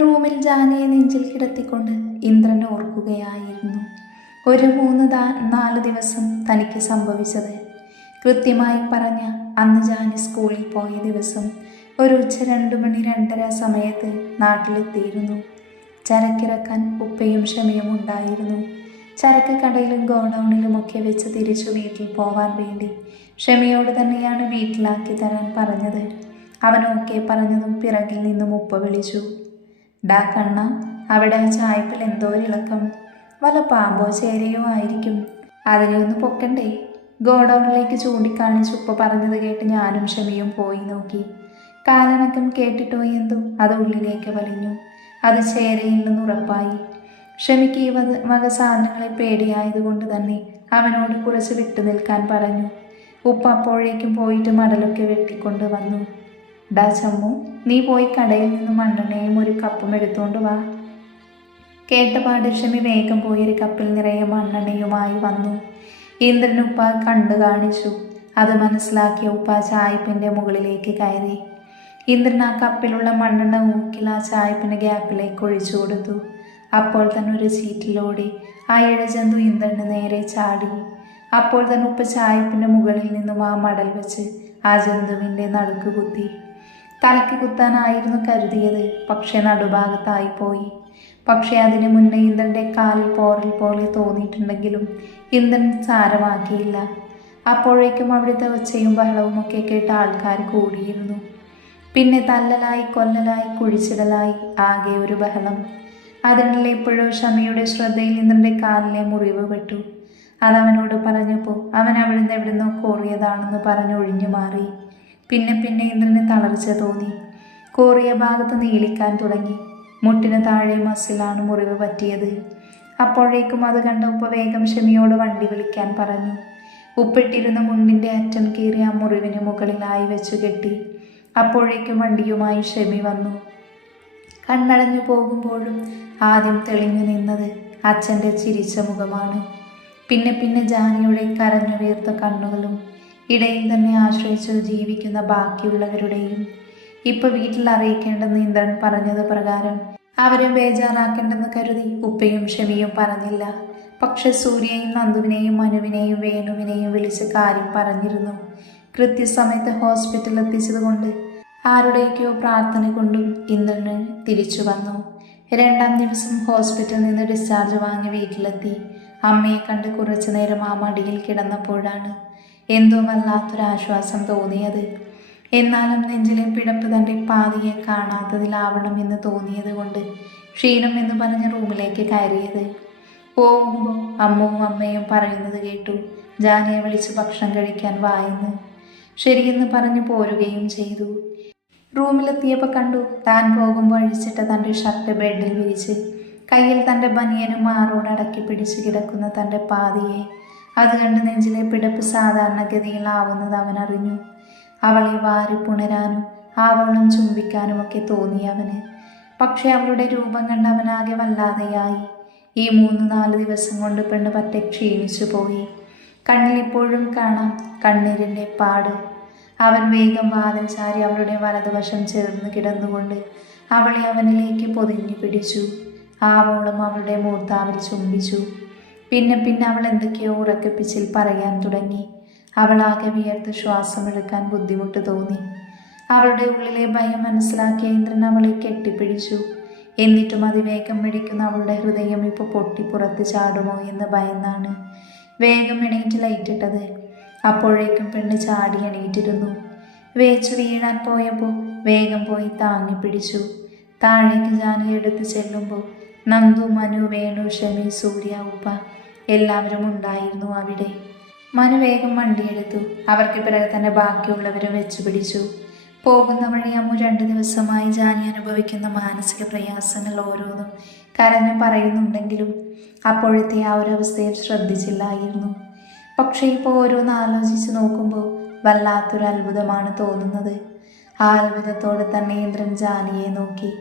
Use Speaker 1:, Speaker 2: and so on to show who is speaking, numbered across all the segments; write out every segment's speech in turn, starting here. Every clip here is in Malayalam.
Speaker 1: റൂമിൽ ജാനയെ നെഞ്ചിൽ കിടത്തിക്കൊണ്ട് ഇന്ദ്രൻ ഓർക്കുകയായിരുന്നു. ഒരു മൂന്ന് നാല് ദിവസം തനിക്ക് സംഭവിച്ചത്. കൃത്യമായി പറഞ്ഞ അന്ന് ജാനി സ്കൂളിൽ പോയ ദിവസം ഒരു ഉച്ച രണ്ടു മണി രണ്ടര സമയത്ത് നാട്ടിലെത്തിയിരുന്നു. ചരക്കിറക്കാൻ ഉപ്പയും ക്ഷമയും ഉണ്ടായിരുന്നു. ചരക്ക് കടയിലും ഗോഡൗണിലും ഒക്കെ വെച്ച് തിരിച്ചു വീട്ടിൽ പോവാൻ വേണ്ടി ക്ഷമയോട് തന്നെയാണ് വീട്ടിലാക്കി തരാൻ പറഞ്ഞത്. അവൻ പറഞ്ഞതും പിറകിൽ നിന്നും ഉപ്പ വിളിച്ചു. ഡാ കണ്ണ അവിടെ ആ ചായപ്പിൽ എന്തോ ഇളക്കം. വല്ല പാമ്പോ ചേരയോ ആയിരിക്കും. അതിനെ ഒന്ന് പൊക്കണ്ടേ? ഗോഡൗണിലേക്ക് ചൂണ്ടിക്കാണിച്ച് ഉപ്പ പറഞ്ഞത് കേട്ട് ഞാനും ക്ഷമയും പോയി നോക്കി. കാലനക്കം കേട്ടിട്ടോ എന്തോ? അത് ഉള്ളിലേക്ക് വലിഞ്ഞു. അത് ചേരയില്ലെന്ന് ഉറപ്പായി. ക്ഷമിക്ക് ഈ വക സാധനങ്ങളെ പേടിയായതുകൊണ്ട് തന്നെ അവനോട് കുറച്ച് വിട്ടു നിൽക്കാൻ പറഞ്ഞു. ഉപ്പ അപ്പോഴേക്കും പോയിട്ട് മടലൊക്കെ വെട്ടിക്കൊണ്ട് വന്നു. ഡാ ചമ്മു നീ പോയി കടയിൽ നിന്ന് മണ്ണെണ്ണയും ഒരു കപ്പും എടുത്തുകൊണ്ട് വാ. കേട്ടപാട് ഷമി വേഗം പോയി ഒരു കപ്പിൽ നിറയെ മണ്ണെണ്ണയുമായി വന്നു. ഇന്ദ്രൻ ഉപ്പ കണ്ടു കാണിച്ചു. അത് മനസ്സിലാക്കിയ ഉപ്പ ചായപ്പിന്റെ മുകളിലേക്ക് കയറി. ഇന്ദ്രൻ ആ കപ്പിലുള്ള മണ്ണെണ്ണ ഊക്കിൽ ആ ചായപ്പിന്റെ ഗ്യാപ്പിലേക്ക് ഒഴിച്ചു കൊടുത്തു. അപ്പോൾ തന്നെ ഒരു ചീറ്റിലോടി ആ ഇഴജന്തു ഇന്ദ്രന് നേരെ ചാടി. അപ്പോൾ തന്നെ ഉപ്പ ചായപ്പിന്റെ മുകളിൽ നിന്നും ആ മടൽ വെച്ച് ആ ജന്തുവിന്റെ നടുക്ക് കുത്തി. തലയ്ക്ക് കുത്താനായിരുന്നു കരുതിയത്. പക്ഷേ നടുഭാഗത്തായി പോയി. പക്ഷേ അതിനു മുന്നേ ഇന്ദ്രന്റെ കാലിൽ പോറൽ പോലെ തോന്നിയിട്ടുണ്ടെങ്കിലും ഇന്ദ്രൻ സാരമാക്കിയില്ല. അപ്പോഴേക്കും അവിടുത്തെ ഒച്ചയും ബഹളവും ഒക്കെ കേട്ട് ആൾക്കാർ കൂടിയിരുന്നു. പിന്നെ തല്ലലായി കൊല്ലലായി കുഴിച്ചിടലായി ആകെ ഒരു ബഹളം. അതിനുള്ള എപ്പോഴും ഷമിയുടെ ശ്രദ്ധയിൽ ഇന്ദ്രന്റെ കാലിലെ മുറിവ് പെട്ടു. അതവനോട് പറഞ്ഞപ്പോൾ അവൻ അവിടുന്ന് എവിടുന്നോ കോറിയതാണെന്ന് പറഞ്ഞു ഒഴിഞ്ഞു മാറി പിന്നെ പിന്നെ ഇന്ദ്രന് തളർച്ച തോന്നി. കോറിയ ഭാഗത്ത് നീളിക്കാൻ തുടങ്ങി. മുട്ടിന് താഴെ മസിലാണ് മുറിവ് പറ്റിയത്. അപ്പോഴേക്കും അത് കണ്ട ഉപ്പ വേഗം ക്ഷമയോട് വണ്ടി വിളിക്കാൻ പറഞ്ഞു. ഉപ്പിട്ടിരുന്ന മുണ്ടിന്റെ അറ്റം കീറി ആ മുറിവിന് മുകളിലായി വെച്ചു കെട്ടി. അപ്പോഴേക്കും വണ്ടിയുമായി ക്ഷമി വന്നു. കണ്ണടഞ്ഞു പോകുമ്പോഴും ആദ്യം തെളിഞ്ഞു നിന്നത് അച്ഛന്റെ ചിരിച്ച മുഖമാണ്. പിന്നെ പിന്നെ ജാനിയുടെ കരഞ്ഞു വീർത്ത കണ്ണുകളും ഇടയിൽ തന്നെ ആശ്രയിച്ചു ജീവിക്കുന്ന ബാക്കിയുള്ളവരുടെയും ഇപ്പൊ വീട്ടിൽ അറിയിക്കേണ്ടെന്ന് ഇന്ദ്രൻ പറഞ്ഞത് പ്രകാരം അവരെ ബേജാറാക്കേണ്ടെന്ന് കരുതി ഉപ്പയും ക്ഷമിയും പറഞ്ഞില്ല. പക്ഷെ സൂര്യയും നന്ദുവിനെയും മനുവിനെയും വേണുവിനെയും വിളിച്ച് കാര്യം പറഞ്ഞിരുന്നു. കൃത്യസമയത്ത് ഹോസ്പിറ്റലിൽ എത്തിച്ചതുകൊണ്ട് ആരുടെയൊക്കെയോ പ്രാർത്ഥന കൊണ്ടും ഇന്ദ്രന് തിരിച്ചു വന്നു. രണ്ടാം ദിവസം ഹോസ്പിറ്റലിൽ നിന്ന് ഡിസ്ചാർജ് വാങ്ങി വീട്ടിലെത്തി. അമ്മയെ കണ്ട് കുറച്ചു നേരം ആ മടിയിൽ കിടന്നപ്പോഴാണ് എന്തോ വല്ലാത്തൊരാശ്വാസം തോന്നിയത്. എന്നാലും നെഞ്ചിലെ പിടപ്പ് തന്റെ പാതിയെ കാണാത്തതിലാവണമെന്ന് തോന്നിയത് കൊണ്ട് ക്ഷീണം എന്ന് പറഞ്ഞ് റൂമിലേക്ക് കയറിയത്. പോകുമ്പോൾ അമ്മവും അമ്മയും പറയുന്നത് കേട്ടു ജാനിയെ വിളിച്ച് ഭക്ഷണം കഴിക്കാൻ വായെന്ന് ശരിയെന്ന് പറഞ്ഞു പോരുകയും ചെയ്തു. റൂമിലെത്തിയപ്പോൾ കണ്ടു താൻ പോകുമ്പോൾ അഴിച്ചിട്ട തന്റെ ഷർട്ട് ബെഡിൽ വിരിച്ച് കയ്യിൽ തന്റെ ബനിയനും മാറോട് അടക്കി പിടിച്ച് കിടക്കുന്ന തന്റെ പാതിയെ അത് കണ്ട് നെഞ്ചിലെ പിടപ്പ് സാധാരണഗതിയിലാവുന്നത് അവൻ അറിഞ്ഞു അവളെ വാരി പുണരാനും ആവോളം ചുംബിക്കാനുമൊക്കെ തോന്നി അവന്. പക്ഷെ അവളുടെ രൂപം കണ്ട് അവനാകെ വല്ലാതെയായി. ഈ മൂന്ന് നാല് ദിവസം കൊണ്ട് പെണ്ണ് പറ്റെ ക്ഷീണിച്ചു പോയി. കണ്ണിലിപ്പോഴും കാണാം കണ്ണീരിന്റെ പാട്. അവൻ വേഗം വാതിൽ ചാരി അവളുടെ വലതുവശം ചേർന്ന് കിടന്നുകൊണ്ട് അവളെ അവനിലേക്ക് പൊതിഞ്ഞു പിടിച്ചു. ആവോളം അവളുടെ മൂർത്താവിൽ ചുംബിച്ചു. പിന്നെ പിന്നെ അവൾ എന്തൊക്കെയോ ഉറക്കപ്പിച്ചിൽ പറയാൻ തുടങ്ങി. അവളാകെ വിയർത്ത് ശ്വാസമെടുക്കാൻ ബുദ്ധിമുട്ട് തോന്നി. അവളുടെ ഉള്ളിലെ ഭയം മനസ്സിലാക്കിയ ഇന്ദ്രൻ അവളെ കെട്ടിപ്പിടിച്ചു. എന്നിട്ടും അതിവേഗം മിടിക്കുന്ന അവളുടെ ഹൃദയം ഇപ്പോൾ പൊട്ടി പുറത്ത് ചാടുമോ എന്ന് ഭയന്നാണ്. വേഗം എണീറ്റ് ലൈറ്റിട്ടത് അപ്പോഴേക്കും പെണ്ണ് ചാടി എണീറ്റിരുന്നു. വേച്ചു വീഴാൻ പോയപ്പോൾ വേഗം പോയി താങ്ങി പിടിച്ചു. താഴേക്ക് ജാനി എടുത്ത് ചെല്ലുമ്പോൾ നന്ദു മനു വേണു ഷമി സൂര്യ ഉപ്പ എല്ലാവരും ഉണ്ടായിരുന്നു അവിടെ. മനു വേഗം വണ്ടിയെടുത്തു. അവർക്ക് പിറകെ തന്നെ ബാക്കിയുള്ളവരെ വെച്ചു പിടിച്ചു. പോകുന്ന വഴി അമ്മു രണ്ടു ദിവസമായി ജാനി അനുഭവിക്കുന്ന മാനസിക പ്രയാസങ്ങൾ ഓരോന്നും കരഞ്ഞു പറയുന്നുണ്ടെങ്കിലും അപ്പോഴത്തെ ആ ഒരു അവസ്ഥയിൽ ശ്രദ്ധിച്ചില്ലായിരുന്നു. പക്ഷേ ഇപ്പോൾ ഓരോന്ന് ആലോചിച്ച് നോക്കുമ്പോൾ വല്ലാത്തൊരു അത്ഭുതമാണ് തോന്നുന്നത്. ആ അത്ഭുതത്തോടെ തന്നെ ഇന്ദ്രൻ ജാനിയെ നോക്കി.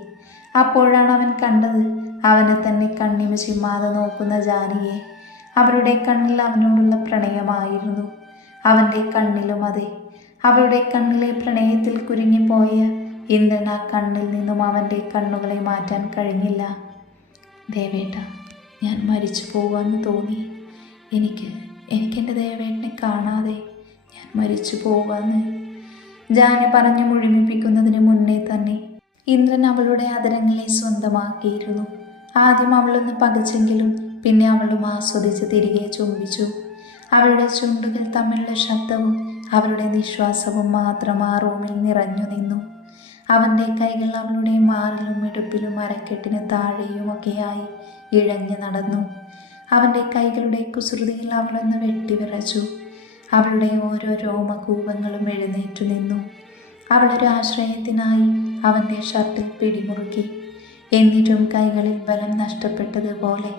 Speaker 1: അപ്പോഴാണ് അവൻ കണ്ടത്. അവനെ തന്നെ കണ്ണിമ ചിമ്മാതെ നോക്കുന്ന ജാനിയെ. അവരുടെ കണ്ണിൽ അവനോടുള്ള പ്രണയമായിരുന്നു. അവന്റെ കണ്ണിലും അതെ അവരുടെ കണ്ണിലെ പ്രണയത്തിൽ കുരുങ്ങിപ്പോയ ഇന്ദ്രൻ ആ കണ്ണിൽ നിന്നും അവന്റെ കണ്ണുകളെ മാറ്റാൻ കഴിഞ്ഞില്ല. ദേവേട്ട ഞാൻ മരിച്ചു പോകാമെന്ന് തോന്നി. എനിക്ക് എനിക്കെന്റെ ദേവേട്ടനെ കാണാതെ ഞാൻ മരിച്ചു പോകാമെന്ന് ജാനി പറഞ്ഞു മുഴുമിപ്പിക്കുന്നതിന് മുന്നേ തന്നെ ഇന്ദ്രൻ അവളുടെ അതരങ്ങളെ സ്വന്തമാക്കിയിരുന്നു. ആദ്യം അവളൊന്ന് പകച്ചെങ്കിലും പിന്നെ അവളും ആസ്വദിച്ച് തിരികെ ചുംബിച്ചു. അവളുടെ ചുണ്ടുകൾ തമ്മിലുള്ള ശബ്ദവും അവളുടെ നിശ്വാസവും മാത്രം ആ റൂമിൽ നിറഞ്ഞു നിന്നു. അവന്റെ കൈകൾ അവളുടെ മാറിലും ഇടുപ്പിലും അരക്കെട്ടിന് താഴെയുമൊക്കെയായി ഇഴഞ്ഞു നടന്നു. അവന്റെ കൈകളുടെ കുസൃതിയിൽ അവളൊന്ന് വെട്ടിവിറച്ചു. അവളുടെ ഓരോ രോമകൂപങ്ങളും എഴുന്നേറ്റു നിന്നു. അവളൊരു ആശ്രയത്തിനായി അവന്റെ ഷർട്ടിൽ പിടിമുറുക്കി എന്നിട്ടും കൈകളിൽ ബലം നഷ്ടപ്പെട്ടതുപോലെ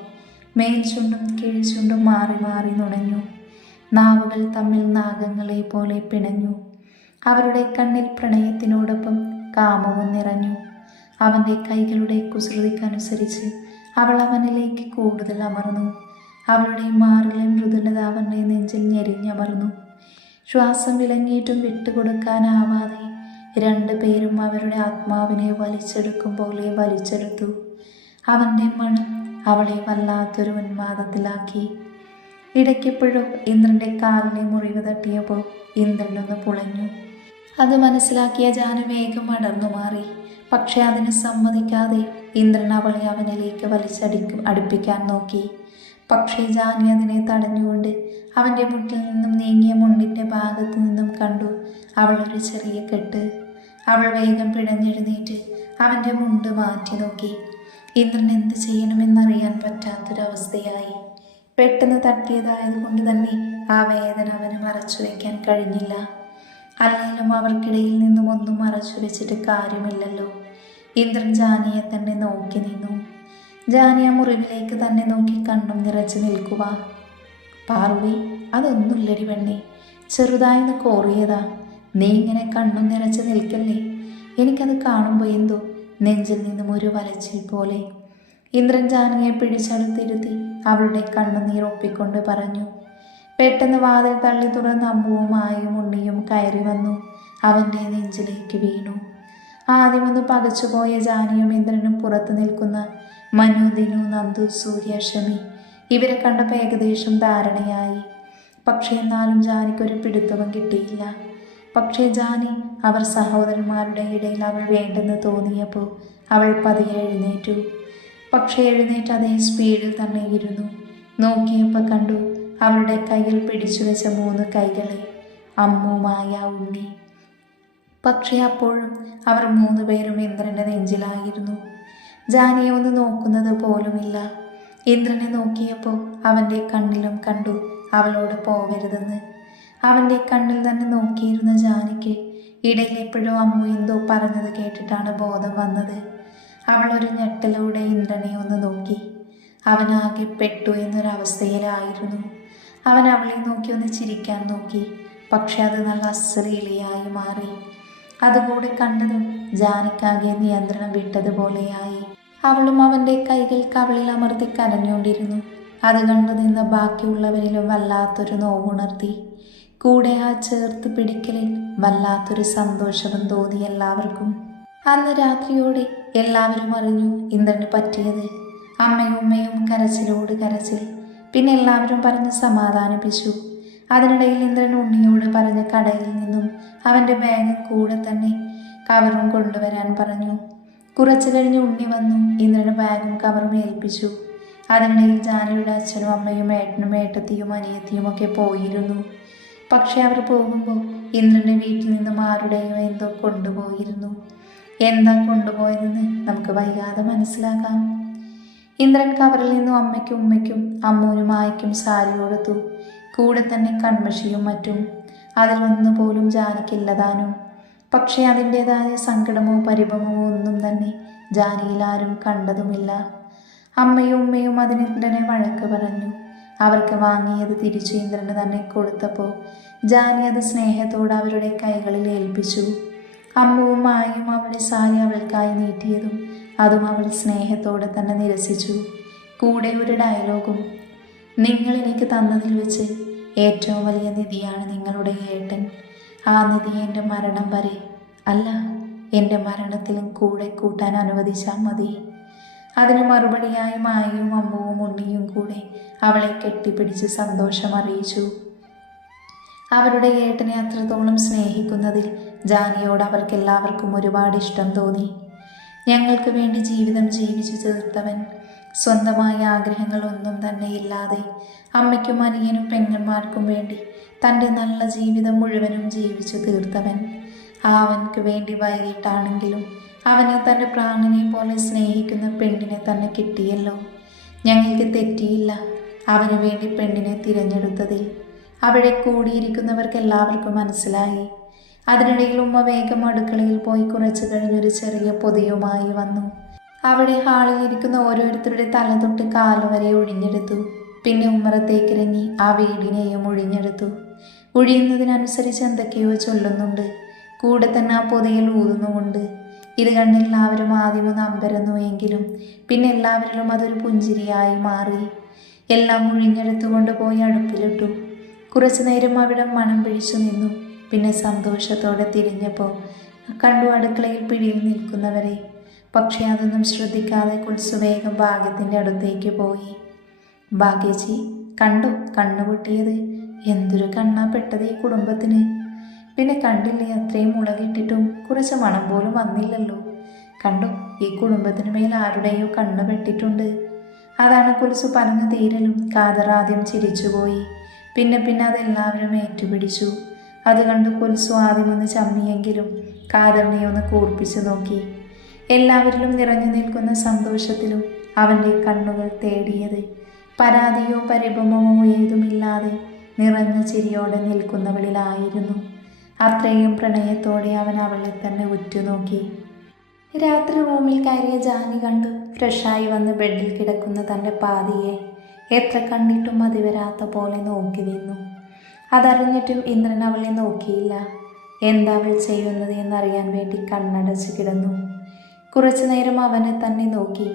Speaker 1: മേൽചുണ്ടും കീഴ്ചുണ്ടും മാറി മാറി നുണഞ്ഞു. നാവുകൾ തമ്മിൽ നാഗങ്ങളെ പോലെ പിണഞ്ഞു. അവരുടെ കണ്ണിൽ പ്രണയത്തിനോടൊപ്പം കാമവും നിറഞ്ഞു. അവന്റെ കൈകളുടെ കുസൃതിക്കനുസരിച്ച് അവൾ അവനിലേക്ക് കൂടുതൽ അമർന്നു. അവളുടെ മാറിലെ മൃദുലത അവന്റെ നെഞ്ചിൽ ഞെരിഞ്ഞമർന്നു. ശ്വാസം വിലങ്ങിയിട്ടും വിട്ടുകൊടുക്കാനാവാതെ രണ്ടുപേരും അവരുടെ ആത്മാവിനെ വലിച്ചെടുക്കും പോലെ വലിച്ചെടുത്തു. അവന്റെ മണം അവളെ വല്ലാത്തൊരു ഉന്മാദത്തിലാക്കി. ഇടയ്ക്കെപ്പോഴും ഇന്ദ്രന്റെ കാലിനെ മുറിവ് തട്ടിയപ്പോൾ ഇന്ദ്രനൊന്ന് പുളഞ്ഞു. അത് മനസ്സിലാക്കിയ ജാനു വേഗം അടർന്നു മാറി. പക്ഷേ അതിന് സമ്മതിക്കാതെ ഇന്ദ്രൻ അവളെ അവനിലേക്ക് വലിച്ചടിക്കും അടുപ്പിക്കാൻ നോക്കി. പക്ഷേ ജാനി അതിനെ തടഞ്ഞുകൊണ്ട് അവന്റെ മുട്ടിൽ നിന്നും നീങ്ങിയ മുണ്ടിന്റെ ഭാഗത്തു നിന്നും കണ്ടു അവളൊരു ചെറിയ കെട്ട്. അവൾ വേഗം പിടഞ്ഞെഴുന്നേറ്റ് അവന്റെ മുണ്ട് മാറ്റി നോക്കി. ഇന്ദ്രൻ എന്ത് ചെയ്യണമെന്നറിയാൻ പറ്റാത്തൊരവസ്ഥയായി. പെട്ടെന്ന് തട്ടിയതായതുകൊണ്ട് തന്നെ ആ വേദന അവന് മറച്ചു വയ്ക്കാൻ കഴിഞ്ഞില്ല. അല്ലെങ്കിലും അവർക്കിടയിൽ നിന്നും ഒന്നും മറച്ചു വെച്ചിട്ട് കാര്യമില്ലല്ലോ. ഇന്ദ്രൻ ജാനിയെ തന്നെ നോക്കി നിന്നു. ജാനിയ മുറിവിലേക്ക് തന്നെ നോക്കി കണ്ണും നിറച്ചു നിൽക്കുക പാർവി അതൊന്നുമില്ലടി പെണ്ണേ. ചെറുതായി കോറിയതാ. നീ ഇങ്ങനെ കണ്ണും നിറച്ച് നിൽക്കല്ലേ? എനിക്കത് കാണുമ്പോൾ എന്തോ നെഞ്ചിൽ നിന്നും ഒരു വലച്ചിൽ പോലെ. ഇന്ദ്രൻ ജാനിയെ പിടിച്ചടുത്തിരുത്തി അവളുടെ കണ്ണുനീർ ഒപ്പിക്കൊണ്ട് പറഞ്ഞു പെട്ടെന്ന് വാതിൽ തള്ളി തുറന്ന് അമ്മുവും ആയും ഉണ്ണിയും കയറി വന്നു. അവന്റെ നെഞ്ചിലേക്ക് വീണു. ആദ്യമൊന്ന് പകച്ചുപോയ ജാനിയും ഇന്ദ്രനും പുറത്തു നിൽക്കുന്ന മനു ദിനു നന്ദു സൂര്യ ഷമി ഇവരെ കണ്ടപ്പോൾ ഏകദേശം ധാരണയായി. പക്ഷേ എന്നാലും ജാനിക്കൊരു പിടുത്തവും കിട്ടിയില്ല. പക്ഷേ ജാനി അവർ സഹോദരന്മാരുടെ ഇടയിൽ അവൾ വേണ്ടെന്ന് തോന്നിയപ്പോൾ അവൾ പതിയെ എഴുന്നേറ്റു. പക്ഷേ എഴുന്നേറ്റ് അതേ സ്പീഡിൽ തന്നെ ഇരുന്നു. നോക്കിയപ്പോൾ കണ്ടു അവളുടെ കയ്യിൽ പിടിച്ചു വെച്ച മൂന്ന് കൈകളെ അമ്മുമായ ഉണ്ണി. പക്ഷേ അപ്പോഴും അവർ മൂന്ന് പേരും ഇന്ദ്രന്റെ നെഞ്ചിലായിരുന്നു. ജാനിയെ ഒന്ന് നോക്കുന്നത് പോലുമില്ല. ഇന്ദ്രനെ നോക്കിയപ്പോൾ അവന്റെ കണ്ണിലും കണ്ടു അവളോട് പോകരുതെന്ന്. അവന്റെ കണ്ണിൽ തന്നെ നോക്കിയിരുന്ന ജാനിക്ക് ഇടയിൽ എപ്പോഴും അമ്മു എന്തോ പറഞ്ഞത് കേട്ടിട്ടാണ് ബോധം വന്നത്. അവൾ ഒരു ഞെട്ടലൂടെ ഇന്ദ്രനെ ഒന്ന് നോക്കി. അവനാകെ പെട്ടു എന്നൊരവസ്ഥയിലായിരുന്നു. അവൻ അവളെ നോക്കി ഒന്ന് ചിരിക്കാൻ നോക്കി. പക്ഷെ അത് നല്ല അശ്ലീലയായി മാറി. അതുകൂടെ കണ്ടതും ജാനിക്കാകെ നിയന്ത്രണം വിട്ടതുപോലെയായി. അവളും അവന്റെ കൈകൾ കവളിൽ അമർത്തി കരഞ്ഞുകൊണ്ടിരുന്നു. അത് കണ്ടു നിന്ന് ബാക്കിയുള്ളവരിലും വല്ലാത്തൊരു നോവുണർത്തി. കൂടെ ആ ചേർത്ത് പിടിക്കലിൽ വല്ലാത്തൊരു സന്തോഷവും തോന്നി എല്ലാവർക്കും. അന്ന് രാത്രിയോടെ എല്ലാവരും അറിഞ്ഞു ഇന്ദ്രന് പറ്റിയത്. അമ്മയും ഉമ്മയും കരച്ചിലോട് കരച്ചിൽ. പിന്നെ എല്ലാവരും പറഞ്ഞ് സമാധാനിപ്പിച്ചു. അതിനിടയിൽ ഇന്ദ്രൻ ഉണ്ണിയോട് പറഞ്ഞ കടയിൽ നിന്നും അവന്റെ ബാഗ് കൂടെ തന്നെ കവറും കൊണ്ടുവരാൻ പറഞ്ഞു. കുറച്ചു കഴിഞ്ഞ് ഉണ്ണി വന്നു ഇന്ദ്രന് ബാഗും കവറും ഏൽപ്പിച്ചു. അതിനിടയിൽ ജാനയുടെ അച്ഛനും അമ്മയും ഏട്ടനും ഏട്ടത്തിയും അനിയത്തിയും ഒക്കെ പോയിരുന്നു. പക്ഷെ അവർ പോകുമ്പോൾ ഇന്ദ്രന്റെ വീട്ടിൽ നിന്നും ആരുടെയോ എന്തോ കൊണ്ടുപോയിരുന്നു. എന്താ കൊണ്ടുപോയതെന്ന് നമുക്ക് വൈകാതെ മനസ്സിലാക്കാം. ഇന്ദ്രൻ കവറിൽ നിന്നും അമ്മയ്ക്കും ഉമ്മയ്ക്കും അമ്മൂനും ആയിക്കും സാരി കൊടുത്തു കൂടെ തന്നെ കൺമഷിയും മറ്റും. അതിലൊന്നു പോലും ജാനിക്കില്ലതാനും പക്ഷേ അതിന്റെതായ സങ്കടമോ പരിഭവമോ ഒന്നും തന്നെ ജാനിയിൽ ആരും കണ്ടതുമില്ല. അമ്മയും ഉമ്മയും അതിന് ഇന്ദ്രനെ വഴക്ക് പറഞ്ഞു. അവർക്ക് വാങ്ങിയത് തിരിച്ചു ഇന്ദ്രന് തന്നെ കൊടുത്തപ്പോൾ ജാനി അത് സ്നേഹത്തോട് അവരുടെ കൈകളിൽ ഏൽപ്പിച്ചു. അമ്മുവും മായും അവളുടെ സാരി അവൾക്കായി നീട്ടിയതും അതും അവൾ സ്നേഹത്തോടെ തന്നെ നിരസിച്ചു. കൂടെ ഒരു ഡയലോഗും നിങ്ങൾ എനിക്ക് തന്നതിൽ വെച്ച് ഏറ്റവും വലിയ നിധിയാണ് നിങ്ങളുടെ ഏട്ടൻ. ആ നിധി എന്റെ മരണം വരെ. അല്ല എന്റെ മരണത്തിലും കൂടെ കൂട്ടാൻ അനുവദിച്ചാൽ മതി. അതിന് മറുപടിയായി മായയും അമ്മുവും ഉണ്ണിയും കൂടെ അവളെ കെട്ടിപ്പിടിച്ച് സന്തോഷം അറിയിച്ചു. അവരുടെ ഏട്ടനെ അത്രത്തോളം സ്നേഹിക്കുന്നതിൽ ജാനിയോട് അവർക്കെല്ലാവർക്കും ഒരുപാട് ഇഷ്ടം തോന്നി. ഞങ്ങൾക്ക് വേണ്ടി ജീവിതം ജീവിച്ചു തീർത്തവൻ സ്വന്തമായ ആഗ്രഹങ്ങളൊന്നും തന്നെ ഇല്ലാതെ അമ്മയ്ക്കും അനിയനും പെങ്ങന്മാർക്കും വേണ്ടി തന്റെ നല്ല ജീവിതം മുഴുവനും ജീവിച്ചു തീർത്തവൻ. അവൻക്ക് വേണ്ടി വൈകിട്ടാണെങ്കിലും അവനെ തന്റെ പ്രാണനെ പോലെ സ്നേഹിക്കുന്ന പെണ്ണിനെ തന്നെ കിട്ടിയല്ലോ. ഞങ്ങൾക്ക് തെറ്റിയില്ല. അവന് വേണ്ടി പെണ്ണിനെ തിരഞ്ഞെടുത്തതിൽ. അവിടെ കൂടിയിരിക്കുന്നവർക്ക് എല്ലാവർക്കും മനസ്സിലായി. അതിനിടയിൽ ഉമ്മ വേഗം അടുക്കളയിൽ പോയി കുറച്ചു കഴിഞ്ഞൊരു ചെറിയ പൊതിയുമായി വന്നു. അവിടെ ഹാളിൽ ഇരിക്കുന്ന ഓരോരുത്തരുടെ തല തൊട്ട് കാലുവരെ ഒഴിഞ്ഞെടുത്തു. പിന്നെ ഉമ്മറത്തേക്കിറങ്ങി ആ വീടിനെയും ഒഴിഞ്ഞെടുത്തു. ഒഴിയുന്നതിനനുസരിച്ച് എന്തൊക്കെയോ ചൊല്ലുന്നുണ്ട്. കൂടെ തന്നെ ആ പൊതിയിൽ ഊതുന്നുമുണ്ട്. ഇത് കണ്ട് എല്ലാവരും ആദ്യമൊന്ന് അമ്പരന്നു എങ്കിലും പിന്നെ എല്ലാവരിലും അതൊരു പുഞ്ചിരിയായി മാറി. എല്ലാം ഒഴിഞ്ഞെടുത്തുകൊണ്ട് പോയി അടുപ്പിലിട്ടു. കുറച്ചു നേരം അവിടെ മണം പിടിച്ചു നിന്നു. പിന്നെ സന്തോഷത്തോടെ തിരിഞ്ഞപ്പോൾ കണ്ടു അടുക്കളയിൽ പിടിയിൽ നിൽക്കുന്നവരെ. പക്ഷേ അതൊന്നും ശ്രദ്ധിക്കാതെ കുൽസു വേഗം ഭാഗ്യത്തിന്റെ അടുത്തേക്ക് പോയി. ഭാഗ്യജി കണ്ടു കണ്ണുപൊട്ടിയത്? എന്തൊരു കണ്ണാ പെട്ടത് ഈ കുടുംബത്തിന്? പിന്നെ കണ്ടില്ലേ അത്രയും മുളകിട്ടിട്ടും കുറച്ച് മണം പോലും വന്നില്ലല്ലോ. കണ്ടു ഈ കുടുംബത്തിന് മേൽ ആരുടെയോ കണ്ണ് പെട്ടിട്ടുണ്ട്. അതാണ് കുൽസു പറഞ്ഞു തീരലും കാതർ ആദ്യം ചിരിച്ചുപോയി. പിന്നെ പിന്നെ അതെല്ലാവരും ഏറ്റുപിടിച്ചു. അത് കണ്ട് കുൽസു ആദ്യമൊന്ന് ചമ്മിയെങ്കിലും കാതറിനെ ഒന്ന് കൂർപ്പിച്ചു നോക്കി. എല്ലാവരിലും നിറഞ്ഞു നിൽക്കുന്ന സന്തോഷത്തിലും അവന്റെ കണ്ണുകൾ തേടിയത്. പരാതിയോ പരിഭമമോ ഏതുമില്ലാതെ നിറഞ്ഞ ചിരിയോടെ നിൽക്കുന്നവളിലായിരുന്നു. അത്രയും പ്രണയത്തോടെ അവൻ അവളെ തന്നെ ഉറ്റുനോക്കി. രാത്രി റൂമിൽ കയറിയ ജാനി കണ്ടു ഫ്രഷായി വന്ന് ബെഡിൽ കിടക്കുന്ന തന്റെ പാതിയെ എത്ര കണ്ടിട്ടും മതി വരാത്ത പോലെ നോക്കി നിന്നു. അതറിഞ്ഞിട്ടും ഇന്ദ്രൻ അവളെ നോക്കിയില്ല. എന്താ അവൾ ചെയ്യുന്നത് എന്നറിയാൻ വേണ്ടി കണ്ണടച്ച് കിടന്നു. കുറച്ചു നേരം അവനെ തന്നെ നോക്കി.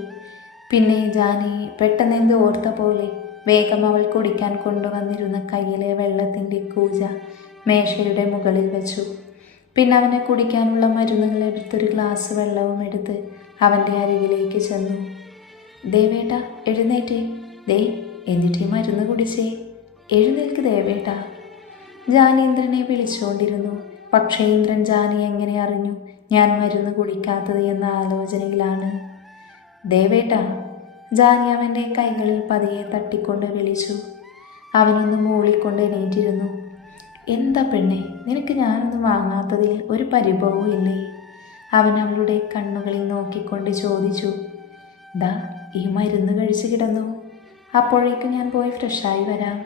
Speaker 1: പിന്നെ ജാനി പെട്ടെന്ന് എന്ത് ഓർത്ത പോലെ വേഗം അവൾ കുടിക്കാൻ കൊണ്ടുവന്നിരുന്ന കയ്യിലെ വെള്ളത്തിന്റെ കൂജ മേശയുടെ മുകളിൽ വെച്ചു. പിന്നെ അവനെ കുടിക്കാനുള്ള മരുന്നുകൾ എടുത്തൊരു ഗ്ലാസ് വെള്ളവും എടുത്ത് അവന്റെ അരികിലേക്ക് ചെന്നു. ദേവേട്ട എഴുന്നേറ്റേ. ദേ എന്നിട്ട് ഈ മരുന്ന് കുടിച്ചേ. എഴുന്നേൽക്ക് ദേവേട്ട. ജാനീന്ദ്രനെ വിളിച്ചുകൊണ്ടിരുന്നു. പക്ഷേ ഇന്ദ്രൻ ജാനി എങ്ങനെ അറിഞ്ഞു? ഞാൻ മരുന്ന് കുടിക്കാത്തത് എന്ന ആലോചനയിലാണ്. ദേവേട്ട. ജാനി അവന്റെ കൈകളിൽ പതിയെ തട്ടിക്കൊണ്ട് വിളിച്ചു. അവനൊന്ന് മൂളിക്കൊണ്ട് എണീറ്റിരുന്നു. എന്താ പെണ്ണെ നിനക്ക് ഞാനൊന്നും വാങ്ങാത്തതിൽ ഒരു പരിഭവവും ഇല്ലേ? അവൻ അവളുടെ കണ്ണുകളിൽ നോക്കിക്കൊണ്ട് ചോദിച്ചു ദാ ഈ മരുന്ന് കഴിച്ച് കിടന്നു? അപ്പോഴേക്കും ഞാൻ പോയി ഫ്രഷായി വരാം.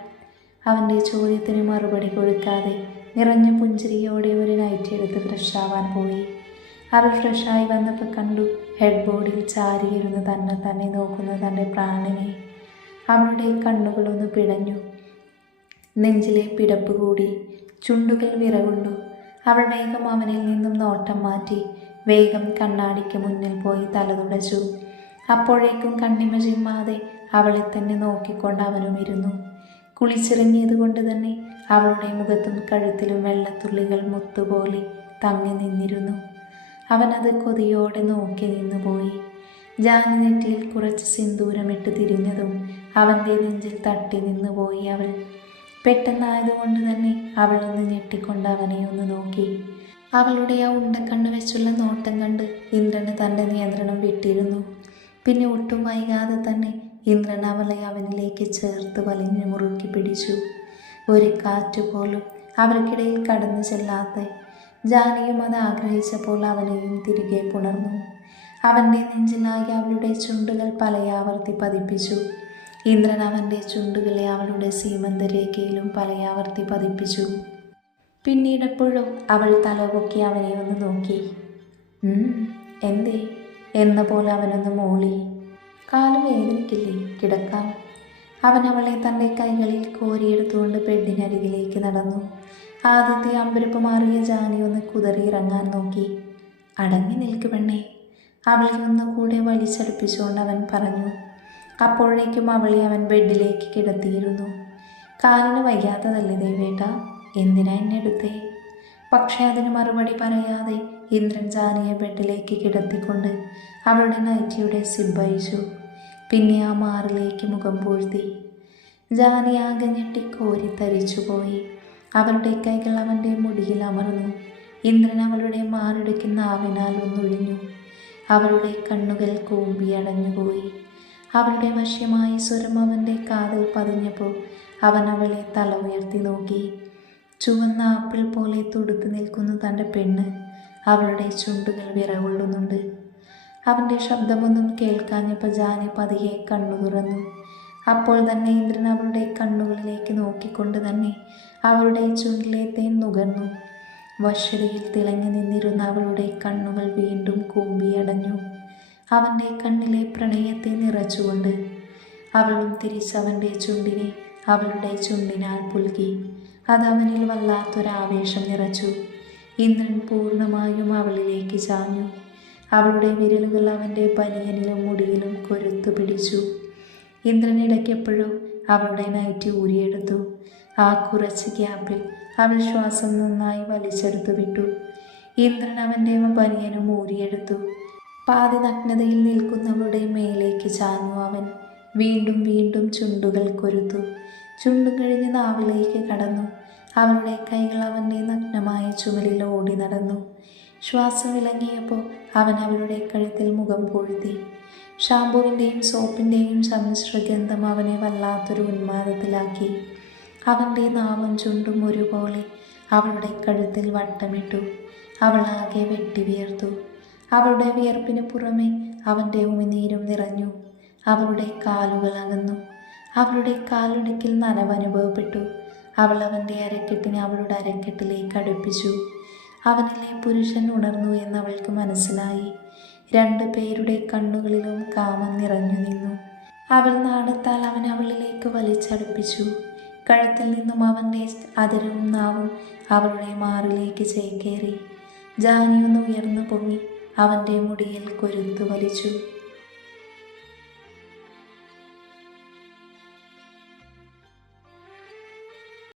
Speaker 1: അവന്റെ ചോദ്യത്തിന് മറുപടി കൊടുക്കാതെ നിറഞ്ഞ പുഞ്ചിരിയോടെ ഒരു നൈറ്റ് എടുത്ത് ഫ്രഷാവാൻ പോയി. അവൾ ഫ്രഷായി വന്നപ്പോൾ കണ്ടു ഹെഡ് ബോർഡിൽ ചാരിയിരുന്ന് തന്നെ തന്നെ നോക്കുന്ന തന്റെ പ്രാണനെ. അവളുടെ കണ്ണുകളൊന്ന് പിടഞ്ഞു. നെഞ്ചിലെ പിടപ്പ് കൂടി. ചുണ്ടുകൾ വിറകുണ്ടു അവൾ വേഗം അവനിൽ നിന്നും നോട്ടം മാറ്റി വേഗം കണ്ണാടിക്ക് മുന്നിൽ പോയി തലതുടച്ചു. അപ്പോഴേക്കും കണ്ണിമ ചിമ്മാതെ അവളെ തന്നെ നോക്കിക്കൊണ്ട് അവനും ഇരുന്നു. കുളിച്ചിറങ്ങിയത് കൊണ്ട് തന്നെ അവളുടെ മുഖത്തും കഴുത്തിലും വെള്ളത്തുള്ളികൾ മുത്തുപോലെ തങ്ങി നിന്നിരുന്നു. അവനത് കൊതിയോടെ നോക്കി നിന്നുപോയി ജാനി നെറ്റിയിൽ കുറച്ച് സിന്ദൂരമിട്ട് തിരിഞ്ഞതും അവന്റെ നെഞ്ചിൽ തട്ടി നിന്നുപോയി അവൾ പെട്ടെന്നായതുകൊണ്ട് തന്നെ അവളൊന്ന് ഞെട്ടിക്കൊണ്ട് അവനെ ഒന്ന് നോക്കി. അവളുടെ ആ ഉണ്ടക്കണ്ണ് വെച്ചുള്ള നോട്ടം കണ്ട് ഇന്ദ്രന് തന്റെ നിയന്ത്രണം വിട്ടിരുന്നു. പിന്നെ ഒട്ടും വൈകാതെ തന്നെ ഇന്ദ്രൻ അവളെ അവനിലേക്ക് ചേർത്ത് വലിഞ്ഞു മുറുക്കി പിടിച്ചു. ഒരു കാറ്റ് പോലും അവർക്കിടയിൽ കടന്നു ചെല്ലാത്ത ജാനിയും അത് ആഗ്രഹിച്ചപ്പോൾ അവനെയും തിരികെ പുണർന്നു. അവന്റെ നെഞ്ചിലായി അവളുടെ ചുണ്ടുകൾ പലയാവർത്തി പതിപ്പിച്ചു. ഇന്ദ്രൻ അവന്റെ ചുണ്ടുകളെ അവളുടെ സീമന്തരേഖയിലും പലയാവർത്തി പതിപ്പിച്ചു. പിന്നീടെപ്പോഴും അവൾ തലപൊക്കി അവനെ ഒന്ന് നോക്കി. "ഉം, എന്തേ? എന്ന പോലെ അവനൊന്ന് മോളി. കാലം വേദനിക്കില്ലേ കിടക്കാം. അവൻ അവളെ തന്റെ കൈകളിൽ കോരിയെടുത്തുകൊണ്ട് ബെഡിനരികിലേക്ക് നടന്നു. ആദ്യത്തെ അമ്പരപ്പ് മാറിയ ജാനി ഒന്ന് കുതറിയിറങ്ങാൻ നോക്കി. അടങ്ങി നിൽക്ക് പെണ്ണേ. അവളെ ഒന്നുകൂടെ വലിച്ചടുപ്പിച്ചുകൊണ്ട് അവൻ പറഞ്ഞു അപ്പോഴേക്കും അവളെ അവൻ ബെഡിലേക്ക് കിടത്തിയിരുന്നു. കാലിന് വയ്യാത്തതല്ലേ ദേവേട്ട? എന്തിനാ എന്നെ എടുത്തേ? പക്ഷെ അതിന് മറുപടി പറയാതെ ഇന്ദ്രൻ ജാനിയെ ബെഡിലേക്ക് കിടത്തിക്കൊണ്ട് അവളുടെ നൈറ്റിയുടെ സിബ് പിന്നെ ആ മാറിലേക്ക് മുഖം പൂഴ്ത്തി. ജാനി ആകെ ഞെട്ടി കോരി തരിച്ചുപോയി. അവളുടെ കൈകൾ അവന്റെ മുടിയിൽ അമർന്നു. ഇന്ദ്രൻ അവളുടെ മാറിടുക്കി ആവിനാൽ ഒന്നൊഴിഞ്ഞു. അവളുടെ കണ്ണുകൾ കൂമ്പി അടഞ്ഞുപോയി അവളുടെ വശ്യമായ സ്വരം അവന്റെ കാതിൽ പതിഞ്ഞപ്പോൾ അവൻ അവളെ തല ഉയർത്തി നോക്കി. ചുവന്ന ആപ്പിൾ പോലെ തുടുത്തു നിൽക്കുന്ന തന്റെ പെണ്ണ്. അവളുടെ ചുണ്ടുകൾ വിറകൊള്ളുന്നുണ്ട്. അവന്റെ ശബ്ദമൊന്നും കേൾക്കാഞ്ഞപ്പോൾ ജാനി പതിയെ കണ്ണു തുറന്നു. അപ്പോൾ തന്നെ ഇന്ദ്രൻ അവളുടെ കണ്ണുകളിലേക്ക് നോക്കിക്കൊണ്ട് തന്നെ അവളുടെ ചുണ്ടിലെ തേൻ നുകർന്നു. വശ്യതയിൽ തിളങ്ങി നിന്നിരുന്ന അവളുടെ കണ്ണുകൾ വീണ്ടും കൂമ്പിയടഞ്ഞു. അവന്റെ കണ്ണിലെ പ്രണയത്തെ നിറച്ചുകൊണ്ട് അവളും തിരിച്ചവന്റെ ചുണ്ടിനെ അവളുടെ ചുണ്ടിനാൽ പുൽകി. അതവനിൽ വല്ലാത്തൊരാവേശം നിറച്ചു. ഇന്ദ്രൻ പൂർണമായും അവളിലേക്ക് ചാഞ്ഞു. അവളുടെ വിരലുകൾ അവന്റെ പനിയനിലും മുടിയിലും കൊരുത്തു പിടിച്ചു. ഇന്ദ്രൻ അവളുടെ നൈറ്റ് ഊരിയെടുത്തു. ആ കുറച്ച് ഗ്യാപ്പിൽ അവൾ ശ്വാസം നന്നായി വലിച്ചെടുത്തു വിട്ടു ഇന്ദ്രൻ അവന്റെ പനിയനും ഊരിയെടുത്തു. പാതി നഗ്നതയിൽ നിൽക്കുന്നവളുടെ മേലേക്ക് ചാഞ്ഞു അവൻ. വീണ്ടും വീണ്ടും ചുണ്ടുകൾ കൊരുത്തു. ചുണ്ടും കഴിഞ്ഞ് നാവിലേക്ക് കടന്നു. അവളുടെ കൈകൾ അവന്റെ നഗ്നമായ ചുമലിൽ ഓടി നടന്നു. ശ്വാസം ഇളങ്ങിയപ്പോൾ അവൻ അവളുടെ കഴുത്തിൽ മുഖം പൂഴ്ത്തി. ഷാമ്പുവിന്റെയും സോപ്പിന്റെയും സമ്മിശ്രഗന്ധം അവനെ വല്ലാത്തൊരു ഉന്മാദത്തിലാക്കി. അവന്റെ നാവും ചുണ്ടും ഒരുപോലെ അവളുടെ കഴുത്തിൽ വട്ടമിട്ടു. അവളാകെ വെട്ടി വിയർത്തു അവളുടെ വിയർപ്പിന് പുറമെ അവന്റെ ഉമിനീരും നിറഞ്ഞു. അവളുടെ കാലുകൾ അകന്നു. അവളുടെ കാലുടക്കിൽ നനവ് അനുഭവപ്പെട്ടു. അവൾ അവന്റെ അരക്കെട്ടിനെ അവളുടെ അരക്കെട്ടിലേക്ക് അടുപ്പിച്ചു. അവനിലെ പുരുഷൻ ഉണർന്നു എന്ന് അവൾക്ക് മനസ്സിലായി. രണ്ട് പേരുടെ കണ്ണുകളിലും കാമം നിറഞ്ഞു നിന്നു. അവൾ നാടത്താൽ അവൻ അവളിലേക്ക് വലിച്ചടുപ്പിച്ചു. കഴുത്തിൽ നിന്നും അവന്റെ അതിരവും നാവും അവളുടെ മാറിലേക്ക് ചേക്കേറി. ജാനിയൊന്ന് ഉയർന്നു പൊങ്ങി. അവന്റെ മുടിയിൽ കൊരുത്തു വലിച്ചു.